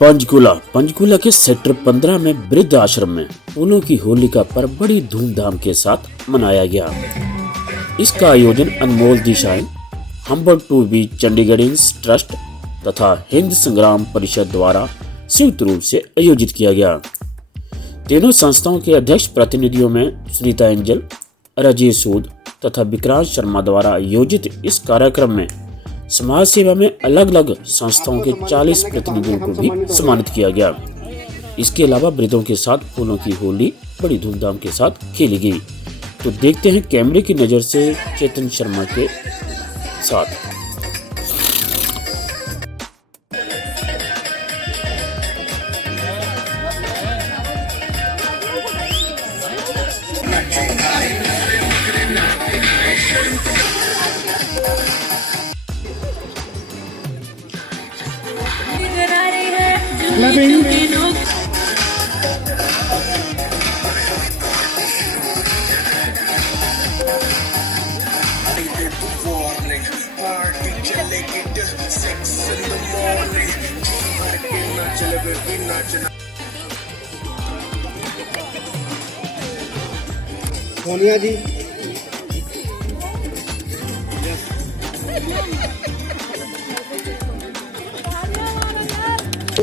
पंचकूला के सेक्टर 15 में वृद्ध आश्रम में फूलों की होली का पर्व बड़ी धूमधाम के साथ मनाया गया। इसका आयोजन अनमोल दिशाएं, humble to be Chandigarh trust तथा हिंद संग्राम परिषद द्वारा संयुक्त रूप से आयोजित किया गया। तीनों संस्थाओं के अध्यक्ष प्रतिनिधियों में सुनीता एंजल, राजेश सूद तथा विक्रांत शर्मा द्वारा आयोजित इस कार्यक्रम में समाज सेवा में अलग अलग संस्थाओं के 40 प्रतिनिधियों को भी सम्मानित किया गया। इसके अलावा वृद्धों के साथ फूलों की होली बड़ी धूमधाम के साथ खेली गई। तो देखते हैं कैमरे की नजर से चेतन शर्मा के साथ। सोनिया जी,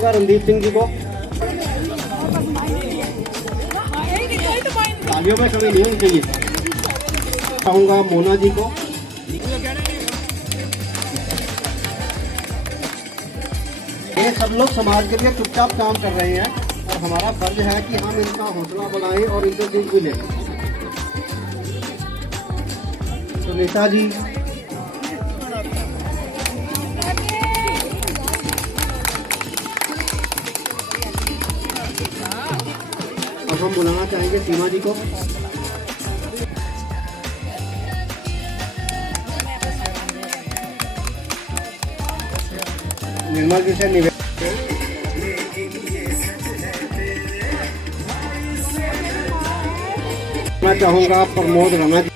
रणदीप सिंह जी को तालियों में कमी नहीं होनी चाहिए। कहूँगा मोना जी को, ये सब लोग समाज के लिए चुपचाप काम कर रहे हैं और हमारा फर्ज है कि हम इनका हौसला बढ़ाएं और इनसे सीख भी लें। सुनीता जी, अब हम बुलाना चाहेंगे सीमा जी को। निर्मल जी से निवेदन, मैं चाहूँगा प्रमोद राणा जी।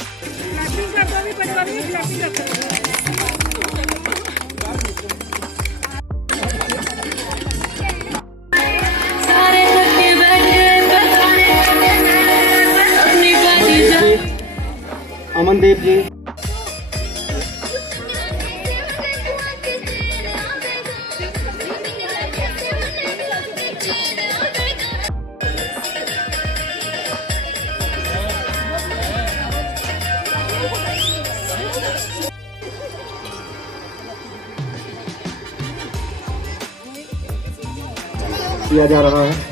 अमनदीप जी, किया जा रहा है।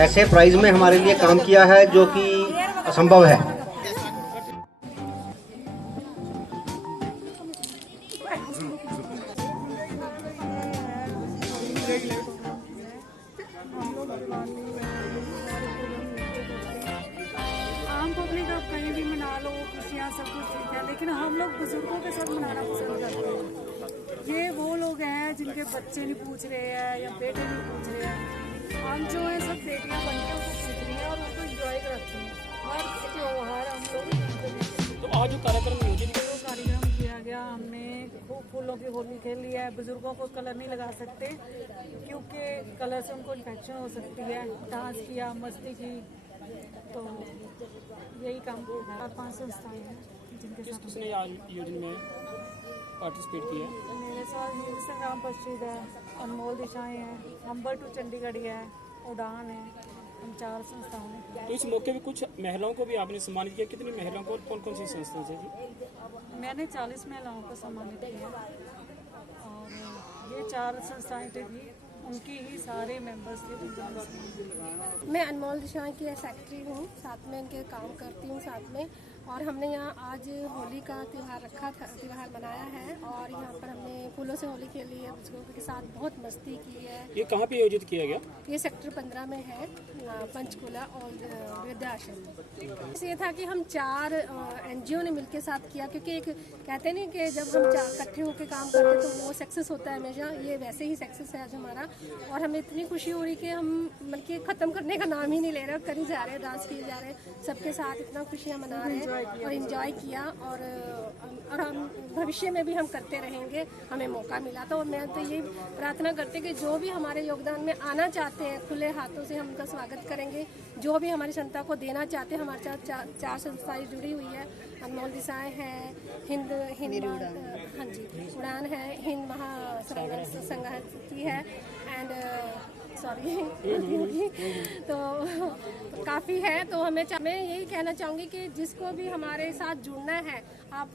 ऐसे प्राइज में हमारे लिए काम किया है जो कि असंभव है। आम पब्लिक आप कहीं भी मना लो, खुशियाँ सब कुछ ठीक है, लेकिन हम लोग बुजुर्गों के साथ मनाना पसंद करते हैं। ये वो लोग हैं जिनके बच्चे नहीं पूछ रहे हैं या बेटे नहीं पूछ रहे हैं। हम जो है सब बेटियाँ बनकर उसको सीख रही हैं और उसको इंजॉय करते हैं। हर त्योहार हम लोग तो आज जो कार्यक्रम किया गया, हमने खूब फूलों की होली खेली है। बुजुर्गों को कलर नहीं लगा सकते क्योंकि कलर से उनको इन्फेक्शन हो सकती है। डांस किया, मस्ती की, तो यही काम 4-5 संस्थाएं हैं जिनके साथ किसने आयोजन में पार्टिसिपेट किया। मेरे साथ हिंद संग्राम परिषद है, अनमोल दिशाएं हैं, हम्बल टू चंडीगढ़ है, उड़ान है, हम 4 संस्थाओं हैं। तो इस मौके पे कुछ महिलाओं को भी आपने सम्मानित किया। कितनी महिलाओं को और कौन कौन सी संस्था से जी? मैंने 40 महिलाओं को सम्मानित किया और ये 4 संस्थाएं थी, उनके ही सारे मेंबर्स थे पंजाब। मैं अनमोल दिशाएं की सेक्रेटरी हूँ, साथ में इनके काम करती हूँ साथ में। और हमने यहाँ आज होली का त्यौहार रखा था, त्यौहार मनाया है और यहाँ पर हमने फूलों से होली खेली है, बुजुर्गों के साथ बहुत मस्ती की है। ये कहाँ पे आयोजित किया गया? ये सेक्टर 15 में है, पंचकूला और वृद्धाश्रम। ये था कि हम 4 NGO ने मिलकर साथ किया, क्योंकि एक कहते नहीं कि जब हम इकट्ठे होकर काम करते तो वो सक्सेस होता है हमेशा, ये वैसे ही सक्सेस है आज हमारा। और हमें इतनी खुशी हो रही कि हम बल्कि ख़त्म करने का नाम ही नहीं ले रहे, करी जा रहे, डांस किए जा रहे, सबके साथ इतना खुशियाँ मना रहे हैं और इन्जॉय किया। और हम भविष्य में भी हम करते रहेंगे, हमें मौका मिला तो मैं तो ये प्रार्थना करते कि जो भी हमारे योगदान में आना चाहते हैं खुले हाथों से हम उनका स्वागत करेंगे। जो भी हमारी संस्था को देना चाहते हैं, हमारे साथ 4 संस्थाएं जुड़ी हुई है, अनमोल दिशाएं हैं, हिंद हाँ जी उड़ान है, हिंद महासंघ की है एंड सॉरी तो काफ़ी है। तो मैं यही कहना चाहूँगी कि जिसको भी हमारे साथ जुड़ना है आप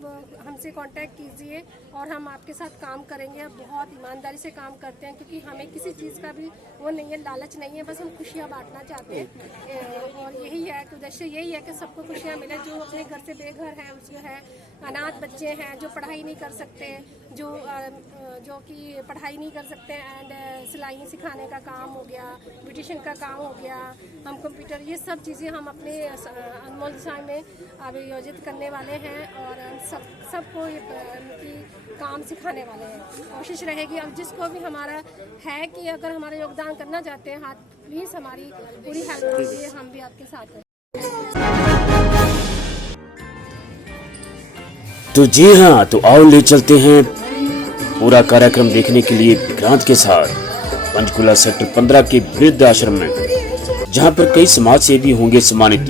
हमसे कांटेक्ट कीजिए और हम आपके साथ काम करेंगे। आप बहुत ईमानदारी से काम करते हैं, क्योंकि हमें किसी चीज़ का भी वो नहीं है, लालच नहीं है, बस हम खुशियाँ बांटना चाहते हैं। और यही है कि उद्देश्य यही है कि सबको खुशियाँ मिले। जो अपने घर से बेघर है, उसको है, अनाथ बच्चे हैं जो पढ़ाई नहीं कर सकते, जो कि पढ़ाई नहीं कर सकते एंड सिलाई सिखाने का काम हो गया, ब्यूटिशियन का काम हो गया, हम कंप्यूटर, ये सब चीज़ें हम अपने अनमोल दिशाएं में आयोजित करने वाले हैं और सबको उनकी काम सिखाने वाले हैं। कोशिश रहेगी अब जिसको भी हमारा है कि अगर हमारा योगदान करना चाहते हैं हाथ, प्लीज़ हमारी पूरी हेल्प कीजिए, हम भी आपके साथ हैं। तो जी हाँ, तो आओ ले चलते हैं पूरा कार्यक्रम देखने के लिए विक्रांत के साथ पंचकूला सेक्टर 15 के वृद्ध आश्रम में, जहां पर कई समाज सेवी होंगे सम्मानित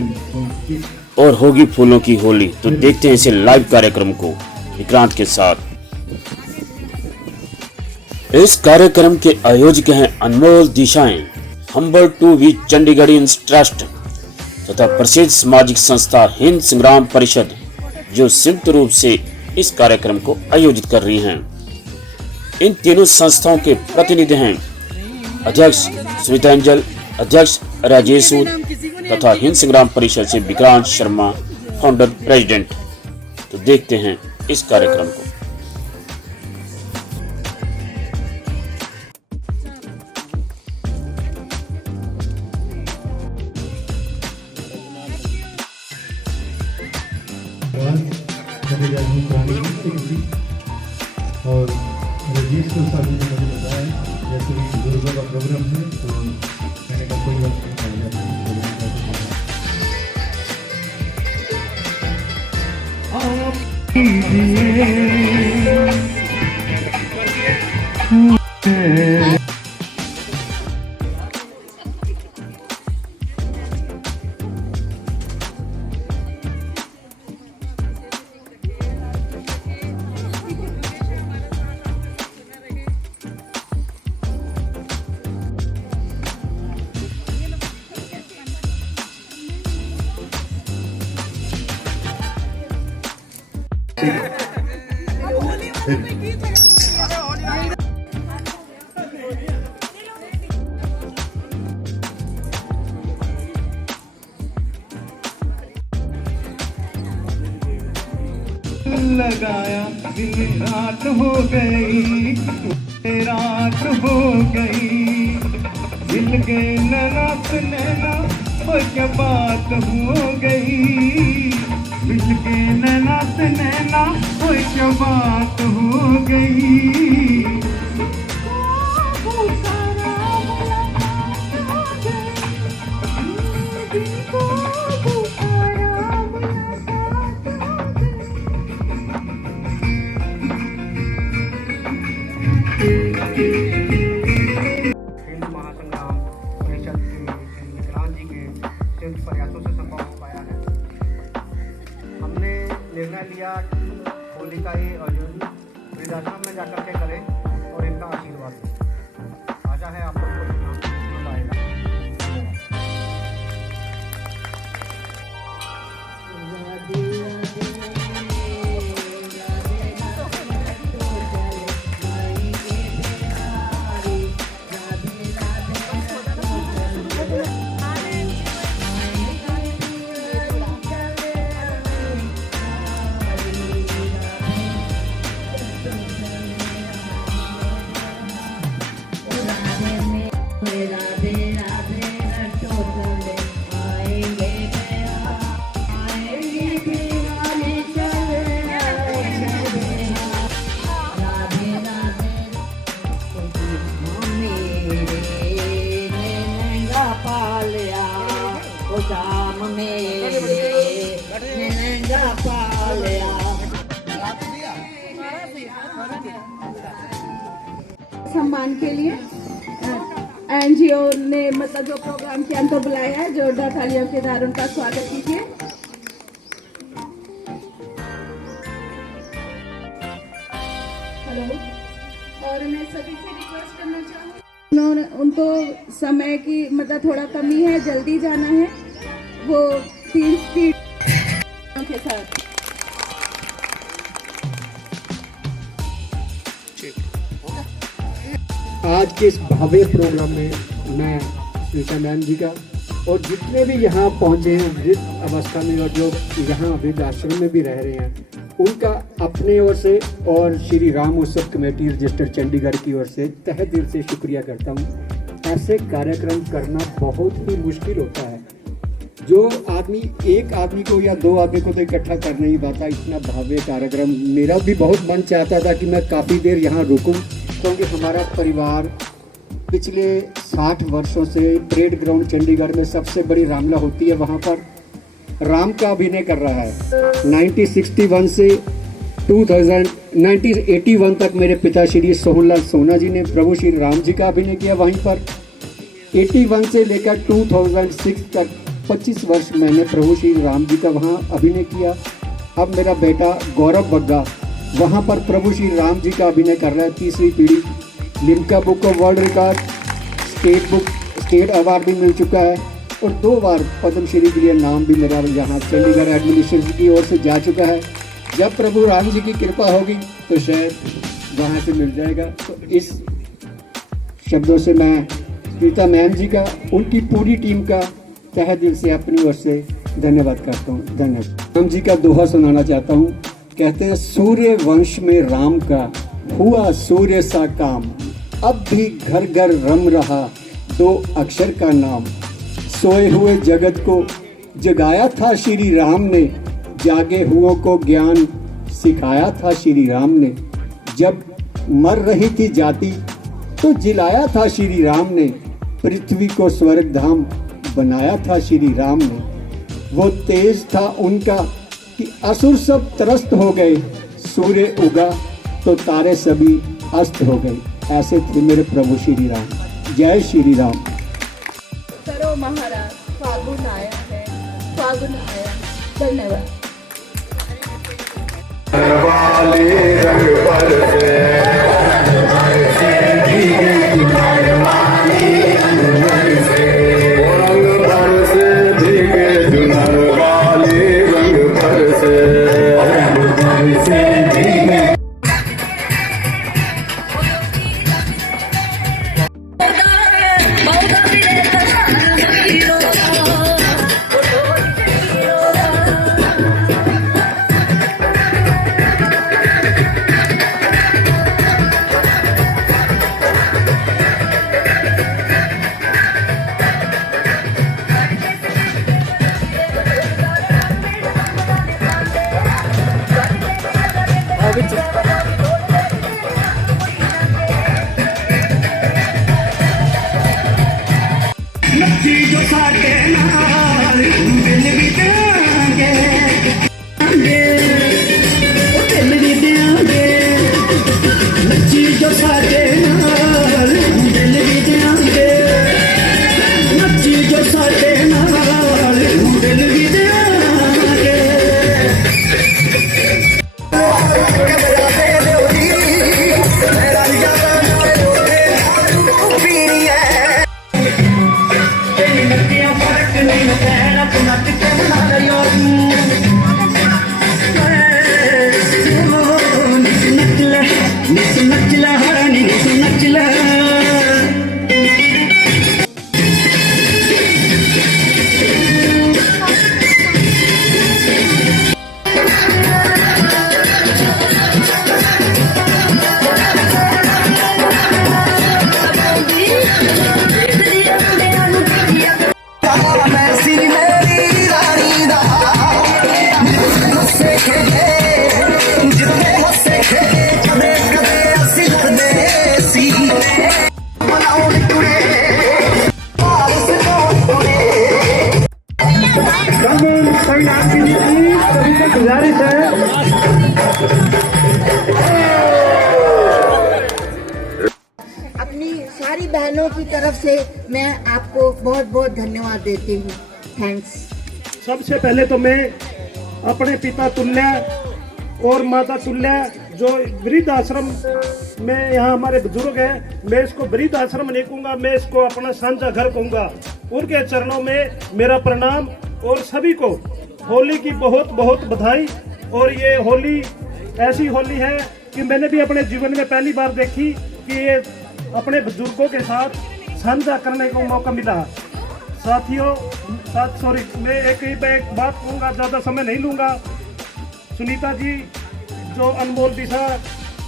और होगी फूलों की होली। तो देखते हैं इसे लाइव कार्यक्रम को विक्रांत के साथ। इस कार्यक्रम के आयोजक हैं अनमोल दिशाएं, humble to be Chandigarh trust तथा प्रसिद्ध सामाजिक संस्था हिंद संग्राम परिषद, जो संयुक्त रूप से इस कार्यक्रम को आयोजित कर रही हैं। इन तीनों संस्थाओं के प्रतिनिधि हैं अध्यक्ष स्मितांजल, अध्यक्ष राजेश सूद तथा हिंद संग्राम परिषद से विक्रांत शर्मा, फाउंडर प्रेसिडेंट। तो देखते हैं इस कार्यक्रम को। और रजीश को साथ में मुझे बताया जैसे कि बुजुर्गों का प्रोग्राम है, तो मैंने कहा कोई बात नहीं। लगाया दिन रात हो गई, रात हो गई, दिल के नैना से नैना हो क्या बात हो गई, दिल के नैना से नैना हो क्या बात हो गई। प्रयासों से संभव हो पाया है। हमने निर्णय लिया होली का ये आयोजन वृद्धाश्रम में जाकर के करें और इनका आशीर्वाद लें। आशा है आप लोग को पसंद आएगा। ਉਹ ਜਾਮ ਮੇਰੇ ਮਹਿੰਗਾ ਪਾ ਲਿਆ। सम्मान के लिए एनजीओ ने मतलब जो प्रोग्राम किया उनको बुलाया है, जोरदार तालियों के द्वारा उनका स्वागत कीजिए। हेलो, और मैं सभी से रिक्वेस्ट करना चाहूँ, उनको समय की मतलब थोड़ा कमी है, जल्दी जाना है, वो 3 स्पीड के साथ। आज के इस भव्य प्रोग्राम में मैं सुनीता मैम जी का और जितने भी यहाँ पहुँचे हैं वृद्ध अवस्था में और जो यहाँ वृद्ध आश्रम में भी रह रहे हैं, उनका अपने ओर से और श्री राम उत्सव कमेटी रजिस्टर्ड चंडीगढ़ की ओर से तहे दिल से शुक्रिया करता हूँ। ऐसे कार्यक्रम करना बहुत ही मुश्किल होता है। जो आदमी एक आदमी को या 2 आदमी को तो इकट्ठा कर नहीं पाता। इतना भव्य कार्यक्रम, मेरा भी बहुत मन चाहता था कि मैं काफ़ी देर यहाँ रुकूं, क्योंकि हमारा परिवार पिछले 60 वर्षों से परेड ग्राउंड चंडीगढ़ में सबसे बड़ी रामलीला होती है, वहाँ पर राम का अभिनय कर रहा है। 1961 से 1981 तक मेरे पिता श्री सोहनलाल सोना जी ने प्रभु श्री राम जी का अभिनय किया वहीं पर। 81 से लेकर 2006 तक 25 वर्ष मैंने प्रभु श्री राम जी का वहाँ अभिनय किया। अब मेरा बेटा गौरव बग्गा वहाँ पर प्रभु श्री राम जी का अभिनय कर रहा है। 3री पीढ़ी, Limca book of world record, state award भी मिल चुका है और 2 बार पद्मश्री के लिए नाम भी मेरा यहाँ चंडीगढ़ एडमिनिस्ट्रेशन की ओर से जा चुका है। जब प्रभु राम जी की कृपा होगी तो शायद वहाँ से मिल जाएगा। तो इस शब्दों से मैं प्रीता मैम जी का, उनकी पूरी टीम का तहे दिल से अपनी ओर से धन्यवाद करता हूँ। धन्यवाद। राम जी का दोहा सुनाना चाहता हूँ। कहते हैं, सूर्य वंश में राम का हुआ सूर्य सा काम, अब भी घर घर रम रहा 2 अक्षर का नाम। सोए हुए जगत को जगाया था श्री राम ने, जागे हुओं को ज्ञान सिखाया था श्री राम ने। जब मर रही थी जाति तो जिलाया था श्री राम ने, पृथ्वी को स्वर्ग धाम बनाया था श्री राम ने। वो तेज था उनका कि असुर सब त्रस्त हो गए, सूर्य उगा तो तारे सभी अस्त हो गए। ऐसे थे मेरे प्रभु श्री राम। जय श्री राम। करो महाराज, फागुन आया है, फागुन आया। धन्यवाद। मेरी आपकी सभी से गुजारिश है। अपनी सारी बहनों की तरफ से मैं आपको बहुत बहुत धन्यवाद देती हूँ। थैंक्स। सबसे पहले तो मैं अपने पिता तुल्य और माता तुल्य जो वृद्ध आश्रम में यहाँ हमारे बुजुर्ग हैं, मैं इसको वृद्ध आश्रम नहीं कहूँगा, मैं इसको अपना साझा घर कहूँगा। उनके चरणों में मेरा प्रणाम और सभी को होली की बहुत बहुत बधाई। और ये होली ऐसी होली है कि मैंने भी अपने जीवन में पहली बार देखी कि ये अपने बुजुर्गों के साथ साझा करने को मौका मिला। साथियों मैं एक बात कहूँगा, ज़्यादा समय नहीं लूँगा। सुनीता जी जो अनमोल दिशा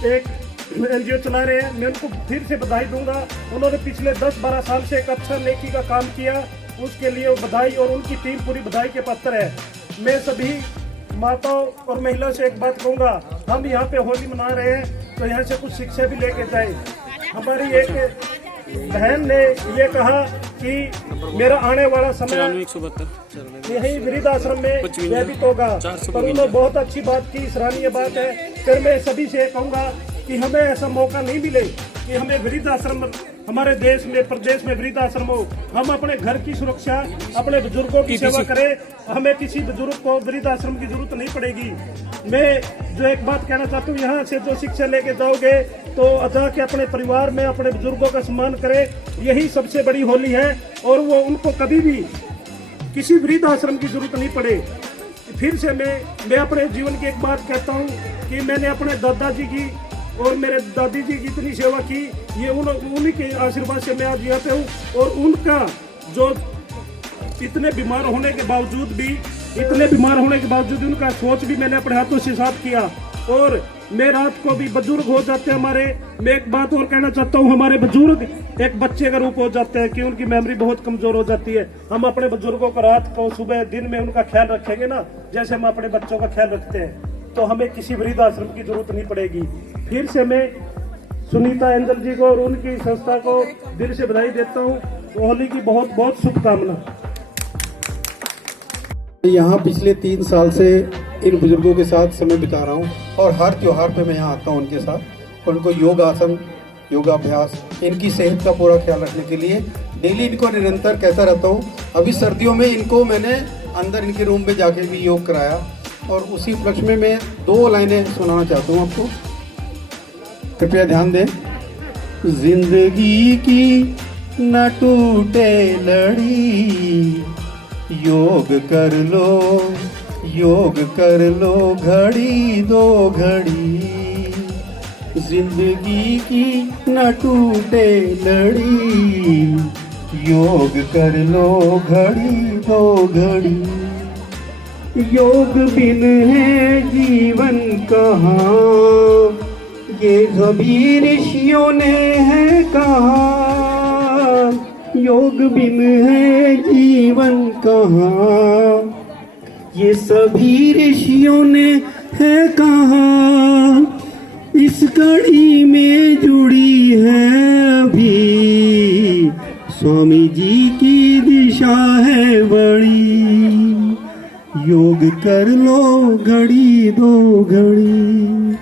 एक NGO चला रहे हैं, मैं उनको फिर से बधाई दूंगा। उन्होंने पिछले 10-12 साल से एक अच्छा नेकी का काम किया, उसके लिए बधाई, और उनकी टीम पूरी बधाई के पात्र है। मैं सभी माताओं और महिलाओं से एक बात कहूँगा, हम यहाँ पे होली मना रहे हैं तो यहाँ से कुछ शिक्षा भी लेके जाए। हमारी एक बहन ने ये कहा कि मेरा आने वाला समय यही वृद्ध आश्रम में व्यतीत होगा, पर उन्होंने बहुत अच्छी बात की, सराहनीय बात है। फिर मैं सभी से कहूँगा कि हमें ऐसा मौका नहीं मिले कि हमें वृद्ध आश्रम हमारे देश में प्रदेश में वृद्ध आश्रम हो। हम अपने घर की सुरक्षा, अपने बुजुर्गों की सेवा करें। हमें किसी बुजुर्ग को वृद्ध आश्रम की जरूरत नहीं पड़ेगी। मैं जो एक बात कहना चाहता हूँ, यहाँ से जो शिक्षा लेके जाओगे तो अचा के अपने परिवार में अपने बुजुर्गों का सम्मान करें। यही सबसे बड़ी होली है, और वो उनको कभी भी किसी वृद्ध आश्रम की जरूरत नहीं पड़े। फिर से मैं अपने जीवन की एक बात कहता हूँ कि मैंने अपने दादाजी की और मेरे दादी जी की इतनी सेवा की, ये उन्हीं के आशीर्वाद से मैं आज यहाँ पे हूँ। और उनका जो इतने बीमार होने के बावजूद उनका सोच भी मैंने अपने हाथों से साफ किया। और मैं रात को भी बुजुर्ग हो जाते हैं हमारे, मैं एक बात और कहना चाहता हूँ, हमारे बुजुर्ग एक बच्चे का रूप हो जाते हैं कि उनकी मेमोरी बहुत कमजोर हो जाती है। हम अपने बुजुर्गों को रात को सुबह दिन में उनका ख्याल रखेंगे ना, जैसे हम अपने बच्चों का ख्याल रखते हैं, तो हमें किसी वृद्ध आश्रम की जरूरत नहीं पड़ेगी। फिर से मैं सुनीता एंजल जी को और उनकी संस्था को दिल से बधाई देता हूँ। होली की बहुत बहुत शुभकामना। यहाँ पिछले 3 साल से इन बुजुर्गों के साथ समय बिता रहा हूँ, और हर त्योहार पे मैं यहाँ आता हूँ उनके साथ, और उनको योग आसन, योगाभ्यास, इनकी सेहत का पूरा ख्याल रखने के लिए डेली इनको निरंतर कहता रहता हूँ। अभी सर्दियों में इनको मैंने अंदर इनके रूम में जाके भी योग कराया, और उसी उपलक्ष्य में मैं 2 लाइनें सुनाना चाहता हूँ आपको, कृपया ध्यान दें। जिंदगी की न टूटे लड़ी, योग कर लो घड़ी 2 घड़ी। जिंदगी की न टूटे लड़ी, योग कर लो घड़ी 2 घड़ी। योग बिन है जीवन कहाँ, ये सभी ऋषियों ने है कहा। योग बिन है जीवन कहाँ, ये सभी ऋषियों ने है कहा। इस कड़ी में जुड़ी है अभी, स्वामी जी की दिशा है बड़ी। योग कर लो घड़ी 2 घड़ी।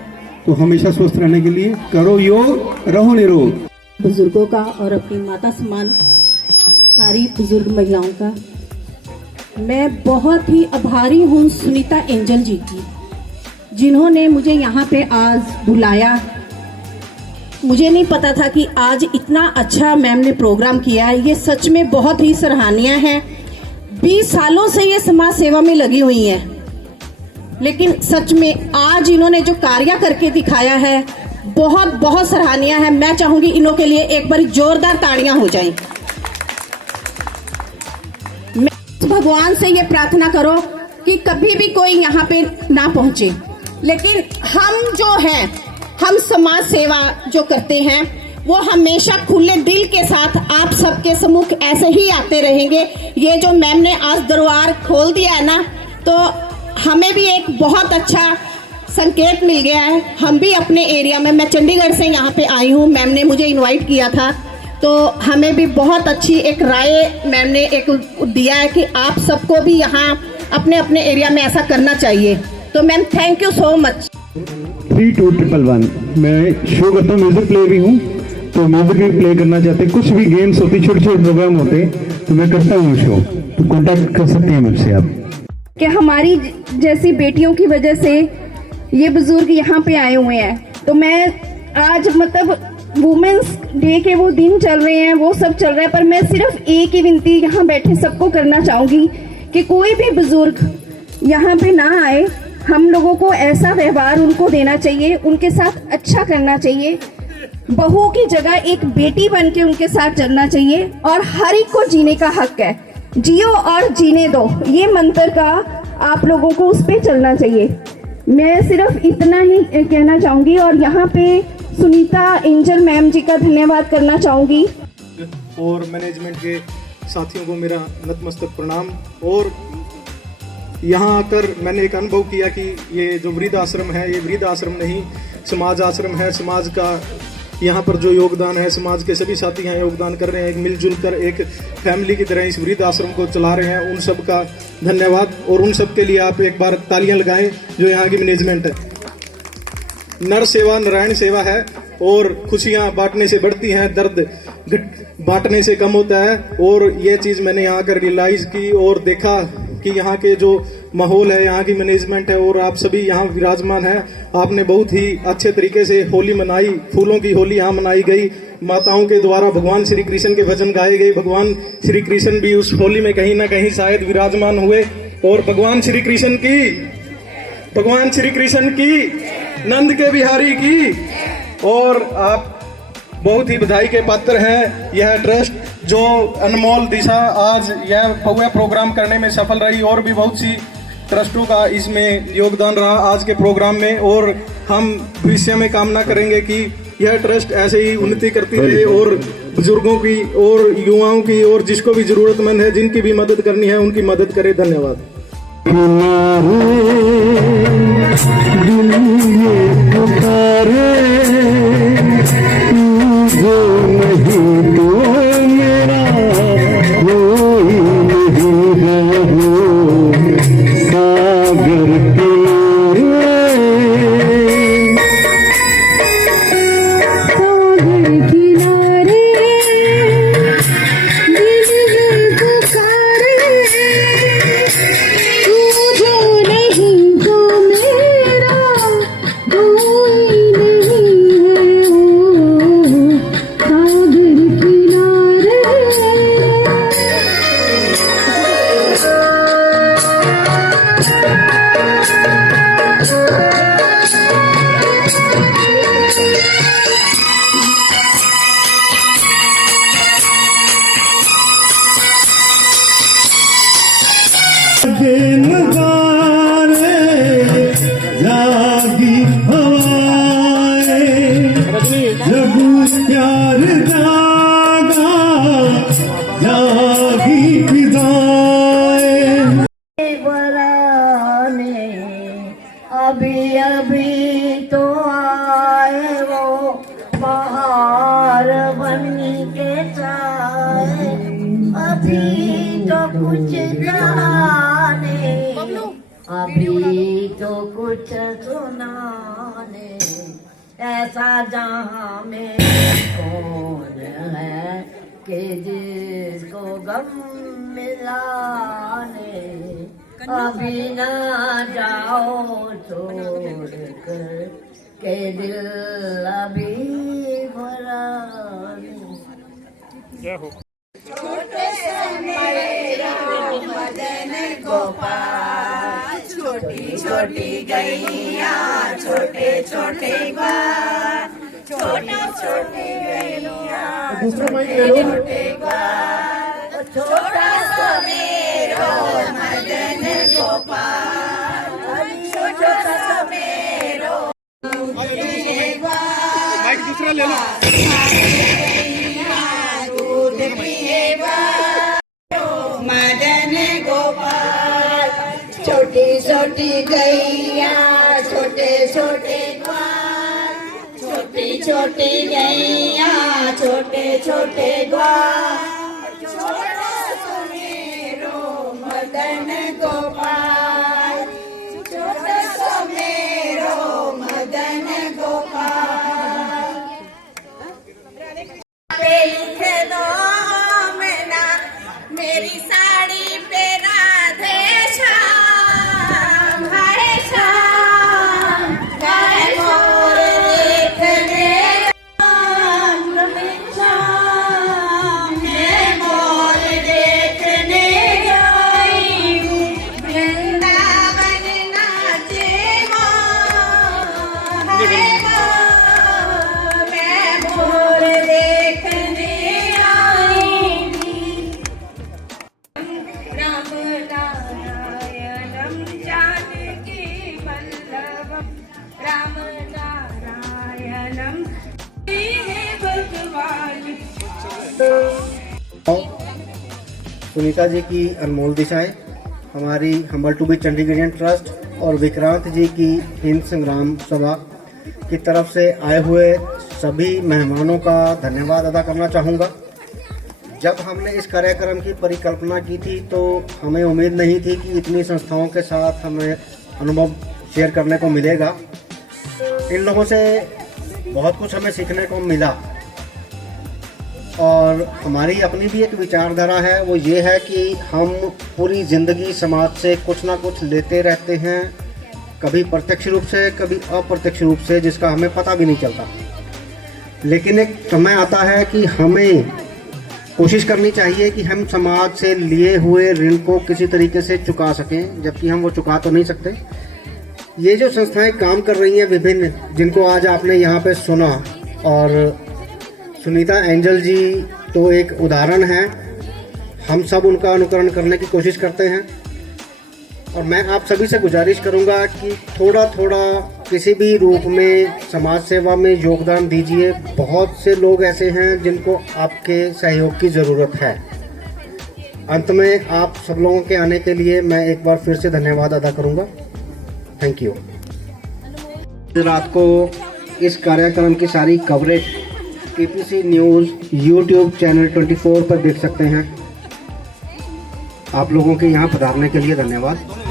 तो हमेशा स्वस्थ रहने के लिए करो योग, रहो निरोग। बुजुर्गों का और अपनी माता समान सारी बुजुर्ग महिलाओं का मैं बहुत ही आभारी हूँ सुनीता एंजल जी की, जिन्होंने मुझे यहाँ पे आज बुलाया। मुझे नहीं पता था कि आज इतना अच्छा मैम ने प्रोग्राम किया है। ये सच में बहुत ही सराहनीय है। 20 सालों से ये समाज सेवा में लगी हुई हैं, लेकिन सच में आज इन्होंने जो कार्य करके दिखाया है बहुत बहुत सराहनीय है। मैं चाहूंगी इन्हों के लिए एक बार जोरदार ताड़ियां हो जाएं। मैं भगवान से ये प्रार्थना करो कि कभी भी कोई यहाँ पे ना पहुंचे, लेकिन हम जो हैं, हम समाज सेवा जो करते हैं वो हमेशा खुले दिल के साथ आप सबके सम्मुख ऐसे ही आते रहेंगे। ये जो मैम ने आज दरबार खोल दिया है ना, तो हमें भी एक बहुत अच्छा संकेत मिल गया है। हम भी अपने एरिया में, मैं चंडीगढ़ से यहाँ पे आई हूँ, मैम ने मुझे इनवाइट किया था, तो हमें भी बहुत अच्छी एक राय मैम ने एक दिया है कि आप सबको भी यहाँ अपने अपने एरिया में ऐसा करना चाहिए। तो ma'am thank you so much. 3211 मैं शो करता हूँ, म्यूजिक प्ले भी हूँ, तो म्यूजिक भी प्ले करना चाहते, कुछ भी गेम्स होती, छोटे छोटे प्रोग्राम होते, तो मैं करता हूँ शो, तो कॉन्टैक्ट कर सकते हैं मुझसे आप। कि हमारी जैसी बेटियों की वजह से ये बुजुर्ग यहाँ पे आए हुए हैं, तो मैं आज मतलब वुमेन्स डे के वो दिन चल रहे हैं, वो सब चल रहा है, पर मैं सिर्फ एक ही विनती यहाँ बैठे सबको करना चाहूँगी कि कोई भी बुजुर्ग यहाँ पे ना आए, हम लोगों को ऐसा व्यवहार उनको देना चाहिए, उनके साथ अच्छा करना चाहिए, बहू की जगह एक बेटी बन के उनके साथ चलना चाहिए, और हर एक को जीने का हक है, जियो और जीने दो, ये मंत्र का आप लोगों को उस पर चलना चाहिए। मैं सिर्फ इतना ही कहना चाहूँगी, और यहाँ पे सुनीता एंजल मैम जी का धन्यवाद करना चाहूँगी। और मैनेजमेंट के साथियों को मेरा नतमस्तक प्रणाम। और यहाँ आकर मैंने एक अनुभव किया कि ये जो वृद्ध आश्रम है, ये वृद्ध आश्रम नहीं, समाज आश्रम है। समाज का यहाँ पर जो योगदान है, समाज के सभी साथी यहाँ योगदान कर रहे हैं, एक मिलजुल कर एक फैमिली की तरह इस वृद्ध आश्रम को चला रहे हैं। उन सब का धन्यवाद, और उन सब के लिए आप एक बार तालियां लगाएं जो यहाँ की मैनेजमेंट है। नर सेवा नारायण सेवा है, और खुशियाँ बांटने से बढ़ती हैं, दर्द बांटने से कम होता है। और ये चीज़ मैंने यहाँ कर रियलाइज की और देखा कि यहाँ के जो माहौल है, यहाँ की मैनेजमेंट है, और आप सभी यहाँ विराजमान हैं। आपने बहुत ही अच्छे तरीके से होली मनाई, फूलों की होली यहाँ मनाई गई, माताओं के द्वारा भगवान श्री कृष्ण के भजन गाए गए। भगवान श्री कृष्ण भी उस होली में कहीं ना कहीं शायद विराजमान हुए, और भगवान श्री कृष्ण की नंद के बिहारी की। और आप बहुत ही बधाई के पात्र हैं। यह ट्रस्ट जो अनमोल दिशा आज यह भव्य प्रोग्राम करने में सफल रही, और भी बहुत सी ट्रस्टों का इसमें योगदान रहा आज के प्रोग्राम में। और हम भविष्य में कामना करेंगे कि यह ट्रस्ट ऐसे ही उन्नति करती रहे, और बुजुर्गों की और युवाओं की और जिसको भी जरूरतमंद है, जिनकी भी मदद करनी है, उनकी मदद करे। धन्यवाद। जागी हवाएं, जब प्यार जागा, जागी फिजाएं। अभी अभी तो आए वो बहार बन के जाए, अभी तो कुछ जाने, अभी तो कुछ सुनाने, ऐसा जहाँ में कौन है कि जिसको गम मिलाने, अभी ना जाओ छोड़ कर के दिल अभी भरा नहीं। छोटे से मेरा मदन गोपाल, छोटी छोटी गैया छोटे छोटे ग्वाल, छोटी छोटी गैया छोटे छोटे ग्वाल, छोटा सा मेरा मदन गोपाल, छोटा सा मेरा माइक दूसरा ले लो। दूध पिएगा मदन गोपाल, छोटी छोटी गैया छोटे छोटे ग्वाल, छोटी छोटी गैया छोटे छोटे ग्वाल, छोटा सा मेरो मदन गोपाल। तेरी साड़ी पे राधे श्याम हाय श्याम गाय मोर देखने श्याम मैं मोर देखने आई हूँ वृंदावन नाचे माँ हाय माँ मैं मोर देखने आई हूँ राम नारायणं जानकी वल्लभं राम नारायणं हे भगवान। सुनीता जी की अनमोल दिशाएं, हमारी हम्बल टू बी चंडीगढ़ियन ट्रस्ट और विक्रांत जी की हिंद संग्राम सभा की तरफ से आए हुए सभी मेहमानों का धन्यवाद अदा करना चाहूँगा। जब हमने इस कार्यक्रम की परिकल्पना की थी तो हमें उम्मीद नहीं थी कि इतनी संस्थाओं के साथ हमें अनुभव शेयर करने को मिलेगा। इन लोगों से बहुत कुछ हमें सीखने को मिला और हमारी अपनी भी एक विचारधारा है, वो ये है कि हम पूरी ज़िंदगी समाज से कुछ ना कुछ लेते रहते हैं, कभी प्रत्यक्ष रूप से कभी अप्रत्यक्ष रूप से, जिसका हमें पता भी नहीं चलता। लेकिन एक समय आता है कि हमें कोशिश करनी चाहिए कि हम समाज से लिए हुए ऋण को किसी तरीके से चुका सकें, जबकि हम वो चुका तो नहीं सकते। ये जो संस्थाएं काम कर रही हैं विभिन्न, जिनको आज आपने यहाँ पे सुना, और सुनीता एंजल जी तो एक उदाहरण है, हम सब उनका अनुकरण करने की कोशिश करते हैं। और मैं आप सभी से गुजारिश करूंगा कि थोड़ा थोड़ा किसी भी रूप में समाज सेवा में योगदान दीजिए। बहुत से लोग ऐसे हैं जिनको आपके सहयोग की ज़रूरत है। अंत में आप सब लोगों के आने के लिए मैं एक बार फिर से धन्यवाद अदा करूंगा। Thank you. रात को इस कार्यक्रम की सारी coverage KPC news YouTube channel 24 पर देख सकते हैं। आप लोगों के यहाँ पधारने के लिए धन्यवाद।